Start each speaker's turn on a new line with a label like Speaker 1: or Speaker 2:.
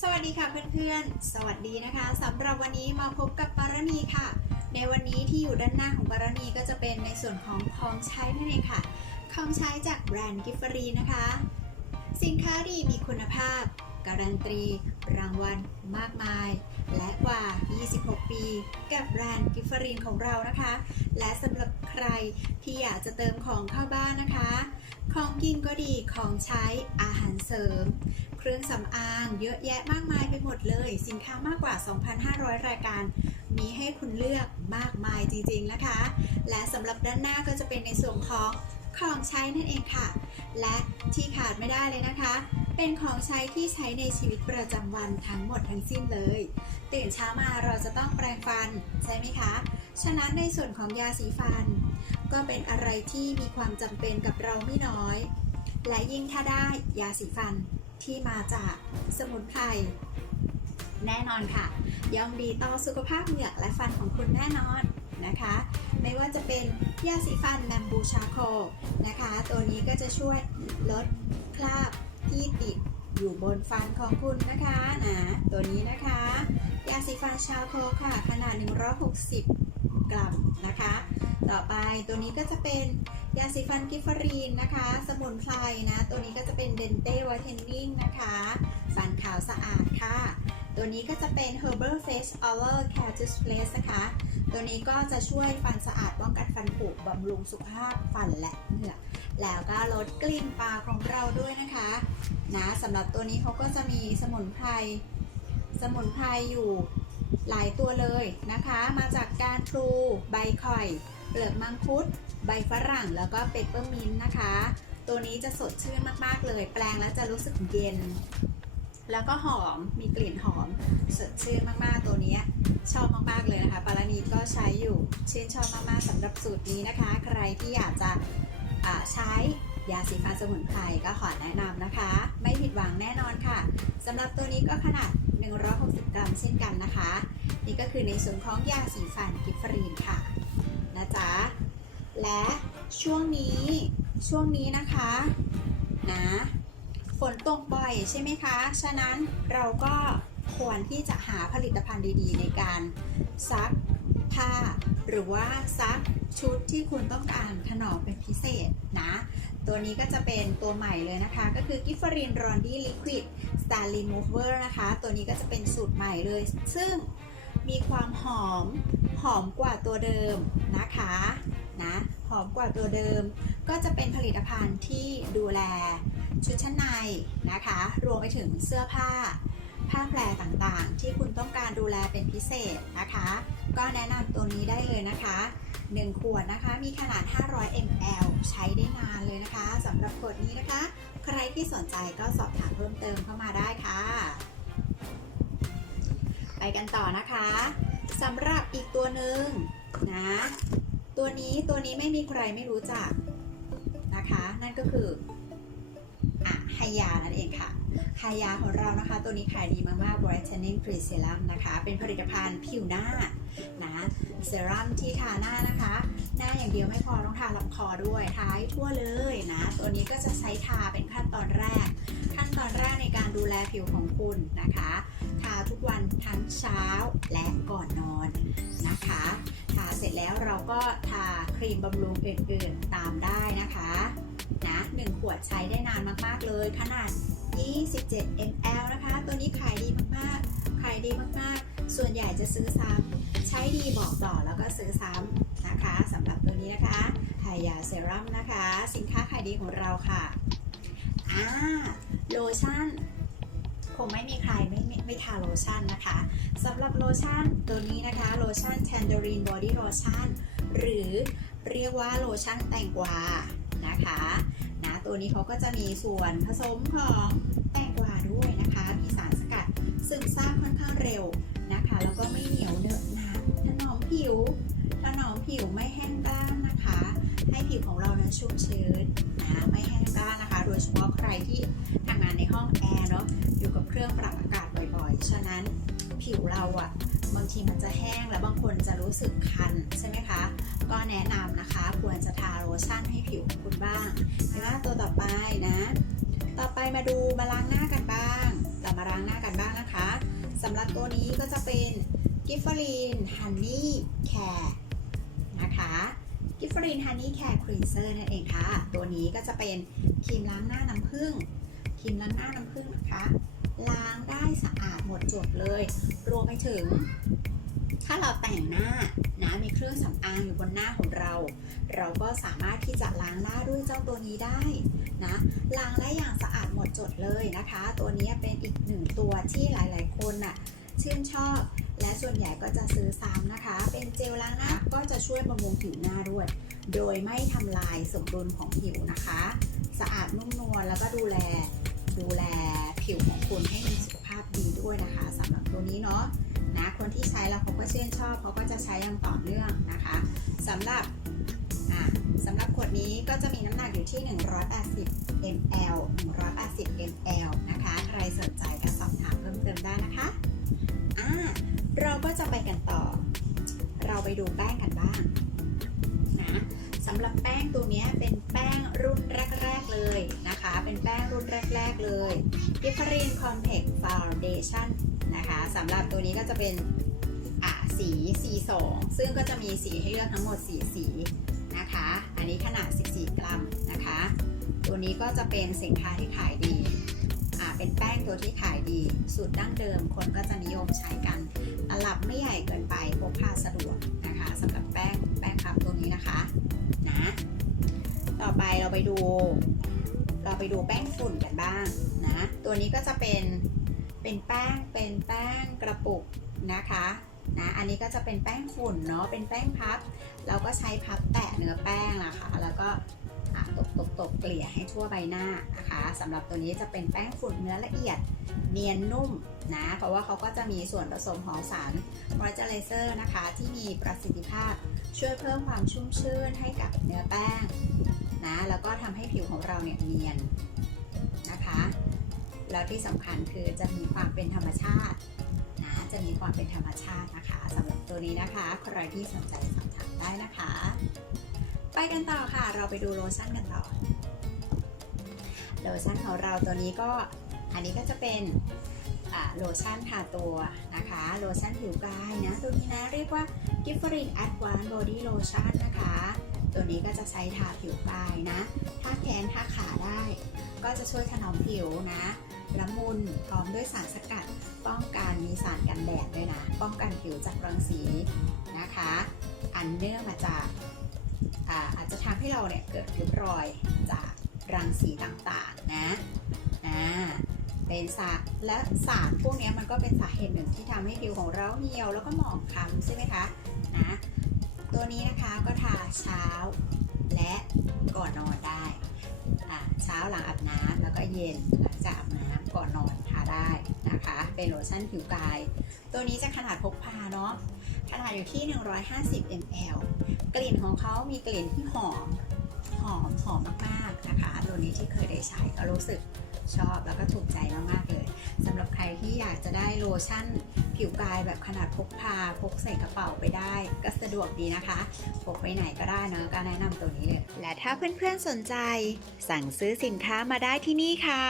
Speaker 1: สวัสดีค่ะเพื่อนๆ สวัสดีนะคะสำหรับวันนี้มาพบกับปารณีค่ะ ในวันนี้ที่อยู่ด้านหน้าของปารณีก็จะเป็นในส่วนของของใช้นั่นเองค่ะ ของใช้จากแบรนด์กิฟฟรีนะคะ สินค้าดีมีคุณภาพ การันตี รางวัลมากมาย และกว่า 26 ปี กับแบรนด์กิฟฟรีนของเรานะคะ และสำหรับใครที่อยากจะเติมของเข้าบ้านนะคะ ของกินก็ดีของใช้อาหารเสริม เครื่องสำอางเยอะแยะมากมายไปหมดเลย สินค้ามากกว่า 2,500 รายการ มีให้คุณเลือกมากมายจริงๆนะคะ และสำหรับด้านหน้าก็จะเป็นในส่วนของของใช้นั่นเองค่ะ และที่ขาดไม่ได้เลยนะคะ เป็นของใช้ที่ใช้ในชีวิตประจำวันทั้งหมดทั้งสิ้นเลย ตื่นเช้ามาเราจะต้องแปรงฟันใช่ไหมคะ ฉะนั้นในส่วนของยาสีฟัน ก็เป็นอะไรที่มีความจำเป็นกับเราไม่น้อย และยิ่งถ้าได้ยาสีฟันที่มาจากสมุนไพรแน่นอนค่ะ ย่อมดีต่อสุขภาพเหงือกและฟันของคุณแน่นอนนะคะ ไม่ว่าจะเป็นยาสีฟันแบมบูชาโคนะคะ ตัวนี้ก็จะช่วยลดคราบ ที่ติดอยู่บนฟันของคุณนะคะนะตัวนี้นะคะ ยาสีฟันชาโคค่ะ ขนาด 160 กรัมนะคะ ต่อไปตัวนี้ก็จะเป็นยาสีฟันกิฟฟรีนนะคะ สมุนไพรนะ ตัวนี้ก็จะเป็นเดนเต้ว i เทนนิ่งนะคะ ฟันขาวสะอาดค่ะ ตัวนี้ก็จะเป็น Herbal Face Oral Care Toothpaste นะคะ ตัวนี้ก็จะช่วยฟันสะอาดป้องกันฟันผุบำรุงสุขภาพฟันและเหงือกแล้วก็ลดกลิ่นปลาของเราด้วยนะคะนะสำหรับตัวนี้เขาก็จะมีสมุนไพรสมุนไพรอยู่หลายตัวเลยนะคะ มาจากการพลูใบข่อยเปลือกมังคุด ใบฝรั่งแล้วก็เปปเปอร์มินต์นะคะ ตัวนี้จะสดชื่นมาก ๆ เลย แปลงแล้วจะรู้สึกเย็น แล้วก็หอมมีกลิ่นหอมสดชื่นมากๆตัวนี้ชอบมากๆเลยนะคะปารานีก็ใช้อยู่ชื่นชอบมากๆสำหรับสูตรนี้นะคะ ใครที่อยากจะใช้ยาสีฟันสมุนไพรก็ขอแนะนำนะคะ ไม่ผิดหวังแน่นอนค่ะสำหรับตัวนี้ก็ขนาด 160 กรัมเช่นกันนะคะ นี่ก็คือในส่วนของยาสีฟันกิฟฟรีนค่ะนะจ๊ะและช่วงนี้ช่วงนี้นะคะนะ ฝนตกบ่อยใช่ไหมคะ ฉะนั้นเราก็ควรที่จะหาผลิตภัณฑ์ดีๆ ในการซักผ้า หรือว่าซักชุดที่คุณต้องการถนอมเป็นพิเศษนะ ตัวนี้ก็จะเป็นตัวใหม่เลยนะคะ ก็คือ g i f f e r i n r o n d y Liquid Star Remover นะคะ ตัวนี้ก็จะเป็นสูตรใหม่เลย ซึ่งมีความหอมหอมกว่าตัวเดิมนะคะนะ อมกว่าตัวเดิม ก็จะเป็นผลิตภัณฑ์ที่ดูแลชุดชั้นในนะคะ รวมไปถึงเสื้อผ้า ผ้าแพรต่างๆ ที่คุณต้องการดูแลเป็นพิเศษนะคะ ก็แนะนำตัวนี้ได้เลยนะคะ1ขวดนะคะ มีขนาด 500 ml ใช้ได้นานเลยนะคะสำหรับขวดนี้นะคะ ใครที่สนใจก็สอบถามเพิ่มเติมเข้ามาได้ค่ะ ไปกันต่อนะคะสำหรับอีกตัวหนึ่งนะ ตัวนี้ตัวนี้ไม่มีใครไม่รู้จักนะคะ นั่นก็คืออะไฮยานั่นเองค่ะไฮยาของเรานะคะ ตัวนี้ขายดีมากๆ Brightening Pre Serum นะคะ เป็นผลิตภัณฑ์ผิวหน้านะเซรั่มที่ทาหน้านะคะ หน้าอย่างเดียวไม่พอต้องทาลำคอด้วยทาให้ทั่วเลยนะ ตัวนี้ก็จะใช้ทาเป็นขั้นตอนแรก ขั้นตอนแรกในการดูแลผิวของคุณนะคะ ทาทุกวันทั้งเช้าและก่อนนอน แล้วก็ทาครีมบำรุงอื่นๆตามได้นะคะนะ1ขวดใช้ได้นานมากๆเลย ขนาด 27 ml นะคะ ตัวนี้ขายดีมากๆ ขายดีมากๆ ส่วนใหญ่จะซื้อซ้ำใช้ดีบอกต่อแล้วก็ซื้อซ้ำนะคะสำหรับตัวนี้นะคะไฮยาเซรั่มนะคะ สินค้าขายดีของเราค่ะอ่าโลชั่นคงไม่มีใครไม่ไม่ไม่ทาโลชั่นนะคะสำหรับโลชั่นตัวนี้นะคะ โลชั่น Tangerine Body Lotion หรือเรียกว่าโลชั่นแตงกวานะคะนะตัวนี้เขาก็จะมีส่วนผสมของแตงกวาด้วยนะคะ มีสารสกัดซึมซาบค่อนข้างเร็วนะคะ แล้วก็ไม่เหนียวเหนอะหนะถนอมผิวถนอมผิวไม่แห้งกร้านนะคะ ให้ผิวของเรานั้นชุ่มชื้นนะไม่แห้งกร้านนะคะ โดยเฉพาะใครที่ทำงานในห้องแอร์เนาะอยู่กับเครื่องปรับอากาศบ่อยๆ ฉะนั้นผิวเราอะ บางทีมันจะแห้งแล้วบางคนจะรู้สึกคันใช่ไหมคะ ก็แนะนำนะคะควรจะทาโลชั่นให้ผิวของคุณบ้างไม่ว่าตัวต่อไปนะ ต่อไปมาดูมาล้างหน้ากันบ้างเรามาล้างหน้ากันบ้างนะคะสำหรับตัวนี้ก็จะเป็นกิฟฟรีนฮันนี่แคร์นะคะกิฟฟรีนฮันนี่แคร์ครีนเซอร์นั่นเองค่ะ ตัวนี้ก็จะเป็นครีมล้างหน้าน้ำผึ้งครีมล้างหน้าน้ำผึ้งนะคะ ล้างได้สะอาดหมดจดเลย รวมไปถึง ถ้าเราแต่งหน้านะมีเครื่องสำอางอยู่บนหน้าของเรา เราก็สามารถที่จะล้างหน้าด้วยเจ้าตัวนี้ได้นะล้างได้อย่างสะอาดหมดจดเลยนะคะ ตัวนี้เป็นอีกหนึ่งตัวที่หลาย ๆ คนน่ะชื่นชอบ และส่วนใหญ่ก็จะซื้อซ้ำนะคะ เป็นเจลล้างหน้าก็จะช่วยบำรุงผิวหน้าด้วย โดยไม่ทำลายสมดุลของผิวนะคะ สะอาดนุ่มนวลแล้วก็ดูแลดูแล คุณให้มีสุขภาพดีด้วยนะคะสำหรับตัวนี้เนาะนะคนที่ใช้แล้วเขาก็ชื่นชอบเขาก็จะใช้อย่างต่อเนื่องนะคะสำหรับสำหรับขวดนี้ก็จะมีน้ำหนักอยู่ที่ 180 ml 180 ml นะคะ ใครสนใจก็สอบถามเพิ่มเติมได้นะคะอ่าเราก็จะไปกันต่อ เราไปดูแป้งกันบ้างนะสำหรับแป้งตัวนี้เป็นแป้งรุ่นแรก ๆ เลย นะคะ เป็นแป้งรุ่นแรก ๆ เลย g i f f r i n Compact Foundation นะคะสำหรับตัวนี้ก็จะเป็นอ่าสี C2 ซึ่งก็จะมีสีให้เลือกทั้งหมด 4 สีนะคะ อันนี้ขนาด 14 กรัมนะคะ ตัวนี้ก็จะเป็นสินค้าที่ขายดีอ่าเป็นแป้งตัวที่ขายดี สูตรดั้งเดิมคนก็จะนิยมใช้กันตลับไม่ใหญ่เกินไปพกพาสะดวกนะคะสำหรับแป้งแป้งพับตัวนี้นะคะนะต่อไปเราไปดู ไปดูแป้งฝุ่นกันบ้างนะ ตัวนี้ก็จะเป็นเป็นแป้งเป็นแป้งกระปุกนะคะนะอันนี้ก็จะเป็นแป้งฝุ่นเนาะเป็นแป้งพับ เราก็ใช้พับแตะเนื้อแป้งนะคะแล้วก็ตบตบตบเกลี่ยให้ทั่วใบหน้านะคะสำหรับตัวนี้จะเป็นแป้งฝุ่นเนื้อละเอียดเนียนนุ่มนะเพราะว่าเขาก็จะมีส่วนผสมของสารมอยเจอไรเซอร์นะคะ ที่มีประสิทธิภาพช่วยเพิ่มความชุ่มชื่นให้กับเนื้อแป้ง นะแล้วก็ทำให้ผิวของเราเนี่ยเนียนนะคะ แล้วที่สำคัญคือจะมีความเป็นธรรมชาตินะจะมีความเป็นธรรมชาตินะคะสำหรับตัวนี้นะคะ ใครที่สนใจสอบถามได้นะคะ ไปกันต่อค่ะเราไปดูโลชั่นกันต่อโลชั่นของเราตัวนี้ก็อันนี้ก็จะเป็นอ่าโลชั่นทาตัวนะคะ โลชั่นผิวกายนะ ตัวนี้นะเรียกว่า g i f f r i n Advanced Body Lotion น ตัวนี้ก็จะใช้ทาผิวกายนะ ถ้าแขนถ้าขาได้ ก็จะช่วยถนอมผิวนะละมุนพร้อมด้วยสารสกัด ป้องกันมีสารกันแดดด้วยนะ ป้องกันผิวจากรังสีนะคะ อันเนื่องมาจากอาอาจจะทำให้เราเนี่ยเกิดริ้วรอยจากรังสีต่างๆนะอ่าเป็นสารและสารพวกนี้มันก็เป็นสาเหตุหนึ่งที่ทำให้ผิวของเราเหี่ยวแล้วก็หมองคล้ำใช่ไหมคะนะ ตัวนี้นะคะก็ทาเช้าและก่อนนอนได้เช้าหลังอาบน้ำแล้วก็เย็นหลังจากอาบน้ำก่อนนอนทาได้นะคะ เป็นโลชั่นผิวกาย ตัวนี้จะขนาดพกพาเนาะขนาดอยู่ที่ 150 ml กลิ่นของเขามีกลิ่นที่หอมหอมหอมมากๆนะคะ ตัวนี้ที่เคยได้ใช้ก็รู้สึก ชอบแล้วก็ถูกใจมากๆเลยสำหรับใครที่อยากจะได้โลชั่นผิวกายแบบขนาดพกพาพกใส่กระเป๋าไปได้ ก็สะดวกดีนะคะพกไปไหนก็ได้เนาะก็แนะนำตัวนี้เลย
Speaker 2: และถ้าเพื่อนๆสนใจ สั่งซื้อสินค้ามาได้ที่นี่ค่ะ